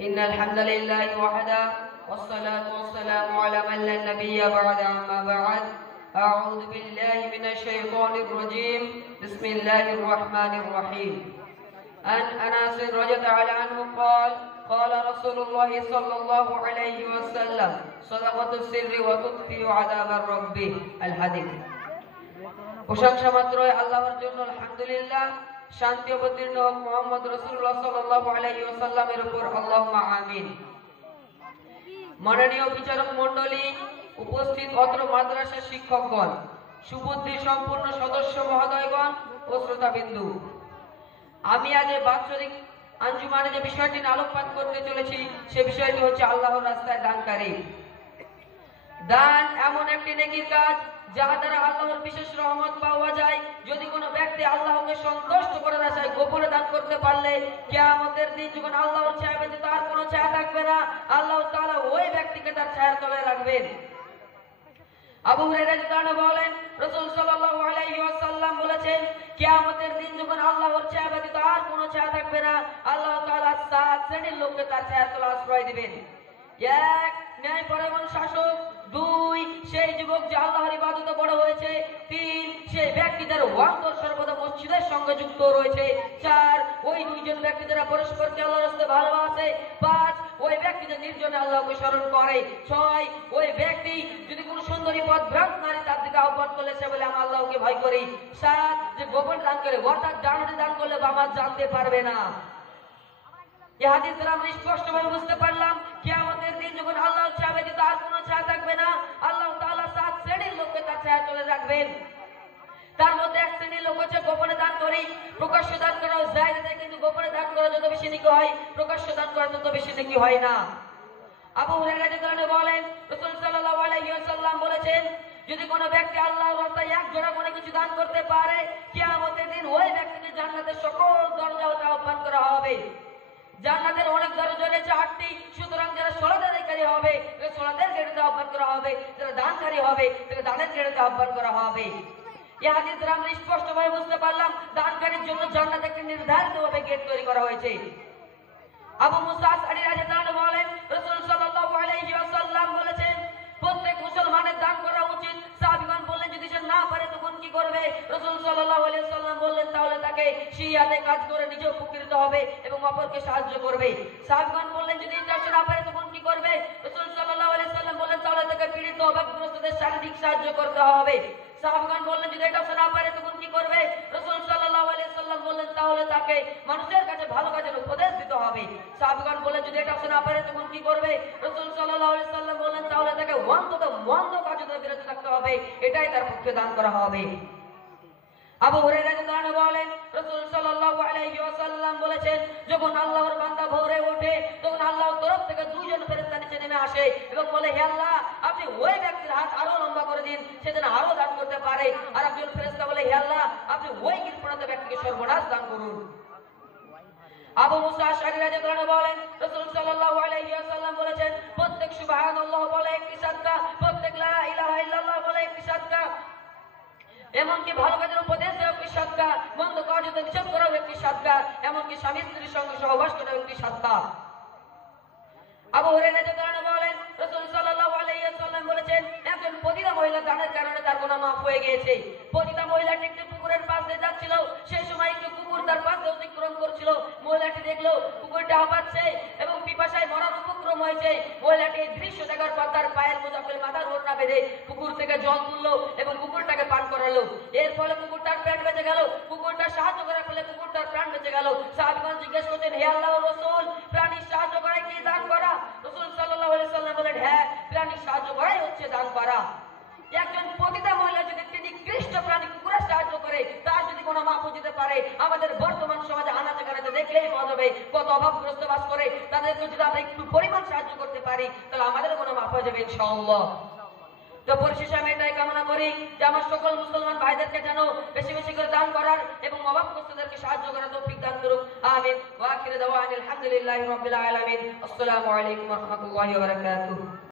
إن الحمد لله وحده والصلاة والسلام على من لا نبي بعد أما بعد أعوذ بالله من الشيطان الرجيم بسم الله الرحمن الرحيم عن أنس رضي الله عنه قال قال رسول الله صلى الله عليه وسلم صدقة السر وتطفئ عذاب الرب الحديث প্রশংসা মাত্রই আল্লাহর জন্য আলহামদুলিল্লাহ শান্তি অবতীর্ণ হোক মুহাম্মদ রাসূলুল্লাহ সাল্লাল্লাহু আলাইহি ওয়াসাল্লামের উপর আল্লাহুম্মা আমিন। মাননীয় বিচারক মণ্ডলী, উপস্থিত অত্র মাদ্রাসার শিক্ষকগণ, সুবুদ্ধি সম্পূর্ণ সদস্য মহোদয়গণ ও শ্রোতাবিন্দু, আমি আজ বাৎসরিক আঞ্জুমানে যে বিষয়টি নিয়ে আলোকপাত করতে চলেছি সে বিষয়টি হচ্ছে আল্লাহর রাস্তায় দানকারী। দান এমন একটি নেকির কাজ যার দ্বারা আল্লাহর বিশেষ রহমত পাওয়া যায়। যদি কোনো ব্যক্তি আল্লাহকে সন্তুষ্ট করে না চায়, গোপনে দান করতে পারলে কিয়ামতের দিন যখন আল্লাহর ছায়া ব্যতীত তার কোনো ছায়া থাকবে না, আল্লাহ তাআলা ওই ব্যক্তিকে তার ছায়ার তলায় রাখবেন। আবু হুরায়রা রাদিয়াল্লাহু আনহু বলেন, রাসূল সাল্লাল্লাহু আলাইহি ওয়াসাল্লাম বলেছেন, কিয়ামতের দিন যখন আল্লাহর ছায়া ব্যতীত আর কোনো ছায়া থাকবে না, আল্লাহ তাআলা 7 শ্রেণীর লোককে তার ছায়ার তলায় আশ্রয় দিবেন। 1 ন্যায়পরায়ণ শাসক, 2 সেই যুবক যে আল্লাহর ইবাদতে বড় হয়েছে, 3 সেই ব্যক্তি যার অন্তর সর্বদা মসজিদের সঙ্গে যুক্ত রয়েছে, 4 ওই দুইজন ব্যক্তি যারা পরস্পরকে আল্লাহর রাস্তায় ভালোবাসে, 5 ওই ব্যক্তি যে নির্জনে আল্লাহকে স্মরণ করে, 6 ওই ব্যক্তি যদি কোনো সুন্দরী পথভ্রষ্ট নারী তার দিকে আহ্বান করলে সে বলে আমি আল্লাহকে ভয় করি, 7 যে গোপন দান করে অর্থাৎ ডানে দান করলে বাবা জানতে পারবে না। এই হাদিস দ্বারা আমরা স্পষ্টভাবে বুঝতে পারলাম কিয়ামতের দিন যখন আল্লাহর ছায়া ব্যতীত আর কোনো ছায়া থাকবে না, আল্লাহ তাআলা 7 শ্রেণীর লোককে তার ছায়া তলে রাখবেন। তার মধ্যে 1 শ্রেণীর লোক হচ্ছে গোপনে দান করে। প্রকাশ্য দান করাও যায় না, কিন্তু গোপনে দান করা যত বেশি নেকি হয়, প্রকাশ্য দান করা তত বেশি নেকি হয় না। আবু হুরায়রা রাদিয়াল্লাহু আনহু বলেন, রাসূল সাল্লাল্লাহু আলাইহি ওয়াসাল্লাম বলেছেন, যদি কোনো ব্যক্তি আল্লাহর রাস্তায় এক জোড়া করে কিছু দান করতে পারে, কিয়ামতের দিন ওই ব্যক্তিকে জান্নাতের সকল দরজা হতে আহ্বান করা হবে। জান্নাতের অনেক দরজা রয়েছে 8টি, সুতরাং যারা সালাতের হবে সালাতের গেটে আহ্বান করা হবে, যারা দানকারী হবে তাদের দানের গেটে আহ্বান করা হবে। এই হাদিস দ্বারা আমরা স্পষ্টভাবে বুঝতে পারলাম দানকারীর জন্য জান্নাতে একটি নির্ধারিতভাবে গেট তৈরি করা হয়েছে। আবু মুসা আশআরী রাদিয়াল্লাহু আনহু বলেন, রাসূল সাল্লাল্লাহু আলাইহি ওয়াসাল্লাম বলেছেন, প্রত্যেক মুসলমানের দান করা উচিত। সাহাবীগণ বললেন, যদি সে না পারে তখন কি করবে? রাসূল সাল্লাল্লাহু আলাইহি ওয়াসাল্লাম বললেন, তাহলে তাকে সিয়াতে কাজ করে নিজে উপকৃত হবে এবং অপরকে সাহায্য করবে। সাহাবীগণ বললেন, যদি এটা সে না পারে তখন কি করবে? রাসূল সাল্লাল্লাহু আলাইহি ওয়াসাল্লাম বললেন, তাহলে তাকে পীড়িত অভাবগ্রস্তদের শারীরিক সাহায্য করতে হবে। সাহাবীগণ বললেন, যদি এটা সে না পারে তখন কি করবে? রাসূল সাল্লাল্লাহু আলাইহি ওয়াসাল্লাম বললেন, তাহলে তাকে মানুষের কাছে ভালো কাজের উপদেশ দিতে হবে। সাহাবীগণ বললেন, যদি এটা সে না পারে তখন কি করবে? রাসূল সাল্লাল্লাহু আলাইহি ওয়াসাল্লাম বললেন, তাহলে তাকে অন্তত মন্দ কাজ থেকে বিরত থাকতে হবে, এটাই তার পক্ষে দান করা হবে। আবু হুরায়রা রাদিয়াল্লাহু আনহু বলেন, রাসূল সাল্লাল্লাহু আলাইহি ওয়াসাল্লাম বলেছেন, যখন আল্লাহর বান্দা ভোরে ওঠে তখন আল্লাহর তরফ থেকে 2 জন ফেরেশতা নিচে নেমে আসে এবং বলে, হে আল্লাহ, আপনি ওই ব্যক্তির হাত আরো লম্বা করে দিন, সে যেন আরো দান করতে পারে। আর একজন ফেরেশতা বলে, হে আল্লাহ, আপনি ওই কৃপণাত ব্যক্তিকে সর্বনাশ দান করুন। আবু মুসা আশআরী রাদিয়াল্লাহু আনহু বলেন, রাসূল সাল্লাল্লাহু আলাইহি ওয়াসাল্লাম বলেছেন, প্রত্যেক সুবহানাল্লাহ বলে একটি সাদকা, প্রত্যেক লা ইলাহা ইল্লাল্লাহ বলে একটি সাদকা, এমনকি ভালো কাজের উপদেশ দেওয়া একটি সাদকা, মন্দ কাজ হতে নিষেধ করাও একটি সাদকা, এমনকি স্বামী স্ত্রীর সঙ্গে সহবাস করাও একটি সাদকা। আবু হুরায়রা রাদিয়াল্লাহু আনহু বলেন, রাসূল সাল্লাল্লাহু আলাইহি ওয়াসাল্লাম বলেছেন, একজন পতিতা মহিলা দানের কারণে তার গুনাহ মাফ হয়ে গিয়েছে। পতিতা মহিলাটি একটি পুকুরের পাশ দিয়ে যাচ্ছিল, সেই সময় একটি কুকুর তার পাশ দিয়ে অতিক্রম করছিল। মহিলাটি দেখলো কুকুরটা হাঁপাচ্ছে এবং পিপাসায় মরার উপক্রম হয়েছে। মহিলাটি এই দৃশ্য দেখার পর তার পায়ের মোজা খুলে মাথার ওড়না বেঁধে পুকুর থেকে জল তুললো এবং কুকুরটাকে পান করালো। এর ফলে কুকুরটার প্রাণ বেঁচে গেল। কুকুরটার সাহায্য করার ফলে কুকুরটার প্রাণ বেঁচে গেল। সাহাবীগণ জিজ্ঞেস করতেন, হে আল্লাহর রাসূল, প্রাণীর সাহায্য করাই কি দান করা? রাসূল সাল্লাল্লাহু আলাইহি ওয়াসাল্লাম বলেন, হ্যাঁ, প্রাণীর সাহায্য করাই হচ্ছে দান করা। একজন পতিতা মহিলা যদি একটি নিকৃষ্ট প্রাণী কুকুরের সাহায্য করে, তার যদি কোনো মাফ হতে পারে, আমাদের বর্তমান সমাজে আনাচে কানাচে দেখলেই পাওয়া যাবে কত অভাবগ্রস্ত বাস করে, তাদেরকে যদি আমরা একটু পরিমাণ সাহায্য করতে পারি তাহলে আমাদের কোনো মাফ হয়ে যাবে ইনশাআল্লাহ। তো পরিশেষে আমি এটাই কামনা করি যে আমার সকল মুসলমান ভাইদেরকে যেন বেশি বেশি করে দান করার এবং অভাবগ্রস্তদেরকে সাহায্য করার তৌফিক দান করুক। আমিন। ওয়া আখিরু দাওয়ানা আলহামদুলিল্লাহি রাব্বিল আলামিন। আসসালামু আলাইকুম ওয়া রাহমাতুল্লাহি ওয়া বারাকাতুহু।